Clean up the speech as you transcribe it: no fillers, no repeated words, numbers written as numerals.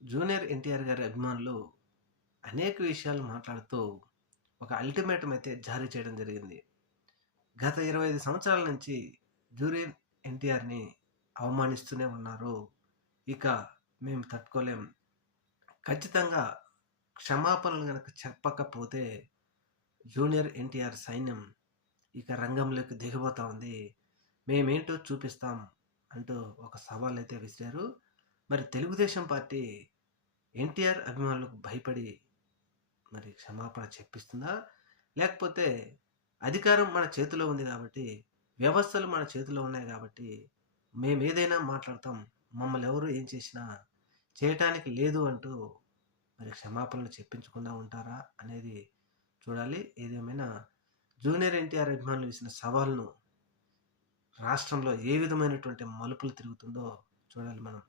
Junior NTR గారి అభిమానులు అనేక విషయాలు మాట్లాడుతూ ఒక అల్టిమేటం అయితే జారీ చేయడం జరిగింది. గత 25 సంవత్సరాల నుంచి జూనియర్ ఎన్టీఆర్‌ని అవమానిస్తూనే ఉన్నారు. ఇక మేము తట్టుకోలేం. ఖచ్చితంగా క్షమాపణలు గనక చెప్పకపోతే జూనియర్ ఎన్టీఆర్ సైన్యం ఇక రంగంలోకి దిగబోతా ఉంది. మేమేంటో చూపిస్తాం అంటూ ఒక సవాలైతే విసిరారు. మరి తెలుగుదేశం పార్టీ ఎన్టీఆర్ అభిమానులకు భయపడి మరి క్షమాపణ చెప్పిస్తుందా? లేకపోతే అధికారం మన చేతిలో ఉంది గాబట్టి, వ్యవస్థలు మన చేతిలో ఉన్నాయి గాబట్టి, మేమేదైనా మాట్లాడతాం. మమ్మల్ని ఎవరు ఏం చేసినా చేయటానికి లేదు అంటూ మరి క్షమాపణలు చెప్పించకుండా ఉంటారా? అనేది చూడాలి. ఏదేమైనా జూనియర్ ఎన్టీఆర్ అభిమానులు విసిన సవాల్‌ను రాష్ట్రంలో ఏ విధమైనటువంటి మలుపులు తిరుగుతుందో చూడాలి మనం.